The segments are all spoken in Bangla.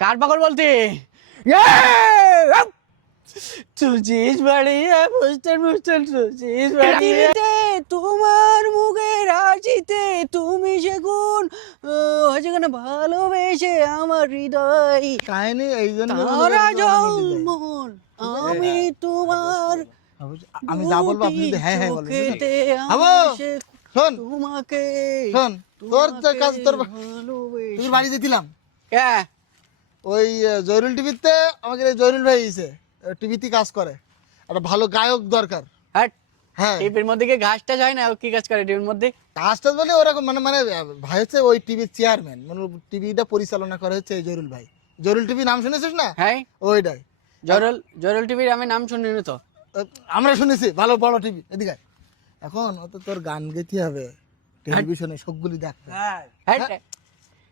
কার পাগল বলতে তুঝিস বাড়িয়া পোস্টার পোস্টার তুঝিস বাড়িতে তোমার মুখের হাসিতে তুমি সেগুন হয়েছে কেন ভালোবেসে আমার হৃদয় কাহিনী এই জন্য তারা জলমন আমি তোমার আমি যা বলবো আপনি যদি হ্যাঁ হ্যাঁ বলবেন চোখেতে আবু, আকাশে শোন তোমাকে শোন তোর যে কাজ তোর ভালোবেসে তুই বাড়ি যেছিলাম হ্যাঁ ওই জয়রুল টিভিতে আমাকে জয়রুল ভাই এসে টিভিতে কাজ করে একটা ভালো গায়ক দরকার। হ্যাট হ্যাঁ টিভির মধ্যে কি ঘাসটা যায় না ও কি কাজ করে টিভির মধ্যে কাজটা বলে ওরকম মানে মানে ভাই হচ্ছে ওই টিভির চেয়ারম্যান মানে টিভিটা পরিচালনা করে হচ্ছে এই জয়রুল ভাই। জয়রুল টিভি নাম শুনেছিস না? হ্যাঁ ওইটাই জরুল টিভির আমি নাম শুনিনি তো আমরা শুনেছি ভালো বড় টিভি এদিকে আয়। এখন অত তোর গান গাইতে হবে টেলিভিশনে সবগুলি দেখতে হ্যাট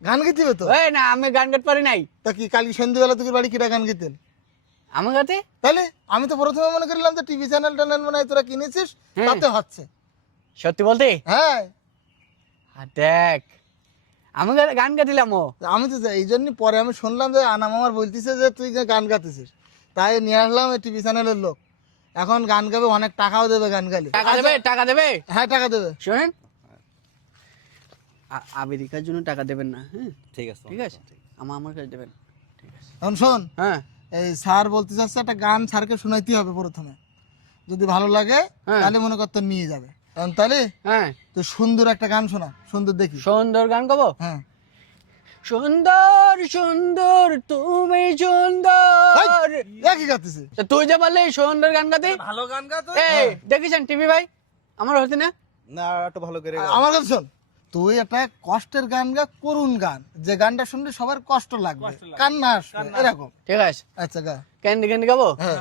গান গাইতে হবে তো। ওই না আমি গান গাইতে পারি নাই তা কি কালি সন্ধ্যেবেলা তোর বাড়ি কিটা গান গাইতেন? আমার কাছে তাহলে আমি তো প্রথমে মনে করলাম যে টিভি চ্যানেল ট্যানেল মানে তোরা কিনেছিস তাতে হচ্ছে। সত্যি বলতে হ্যাঁ দেখ আমি গান গাইছিলাম ও আমি তো এই জন্য পরে আমি শুনলাম যে আনাম আমার বলতেছে যে তুই যে গান গাইতেছিস তাই নিয়ে আসলাম এই টিভি চ্যানেলের লোক। এখন গান গাবে অনেক টাকাও দেবে গান গাইলে। টাকা দেবে হ্যাঁ টাকা দেবে। শোনেন আবেদিকার জন্য টাকা দেবেন না হ্যাঁ ঠিক আছে ঠিক আছে আমার কাছে দেবেন ঠিক আছে এখন শোন হ্যাঁ এই স্যার বলতে চাচ্ছে একটা গান স্যারকে শোনাইতে হবে প্রথমে, যদি ভালো লাগে হ্যাঁ। তাহলে মনে কর তোর নিয়ে যাবে। এখন তাহলে হ্যাঁ তুই সুন্দর একটা গান শোনা, সুন্দর দেখি। সুন্দর গান গাবো হ্যাঁ সুন্দর সুন্দর তুমি সুন্দর কি গাইতেছে? তা তুই যে বললি সুন্দর গান গাতে ভালো গান গা তো এই দেখিছেন টিভি ভাই আমার হতে না না একটু ভালো করে আমার কথা শোন, তুই একটা কষ্টের গান গা, করুণ গান, যে গানটা শুনলে সবার কষ্ট লাগবে, কান্না আসবে এরকম। ঠিক আছে আচ্ছা গা। ক্যান্ডি ক্যান্ডি গাবো হ্যাঁ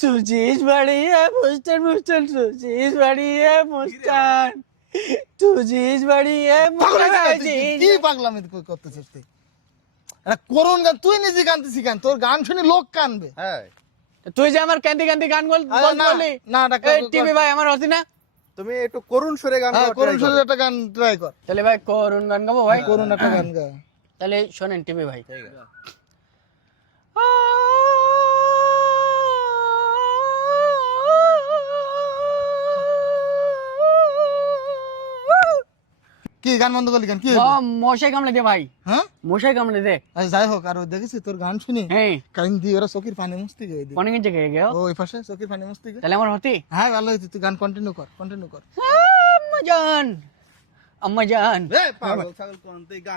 तुझीच बड़ी है मुस्टन मुस्टन तुझीच बड़ी है मुस्टन तुझीच बड़ी है কি পাগলামি করতেছিস তুই? একটা করুণ গান তুই নিজে গানতে শিখান, তোর গান শুনে লোক কানবে। হ্যাঁ তুই যে আমার ক্যান্ডি ক্যান্ডি গান বললি না টিভি ভাই আমার হতি না তুমি একটু করুণ সুরে গান গাও করুণ সুরে একটা গান ট্রাই কর। তাহলে ভাই করুন গান গাবো ভাই করুণ একটা গান গা। তাহলে শোনেন টিভি ভাই কি গান বন্ধ করলি কেন? কি মশাই কামড়ে দে ভাই হ্যাঁ মশাই কামড়ে দে যাই হোক, আর দেখেছি তোর গান শুনি হ্যাঁ কাইন দিয়ে ওরা চোখের পানি মুছতে গিয়ে অনেক জায়গায় গেও ওই পাশে চোখের পানি মুছতে গিয়ে। তাহলে আমার হতি হ্যাঁ ভালো হয়েছে, তুই গান কন্টিনিউ কর। আম্মা জান পাগল ছাগল কোন তুই গান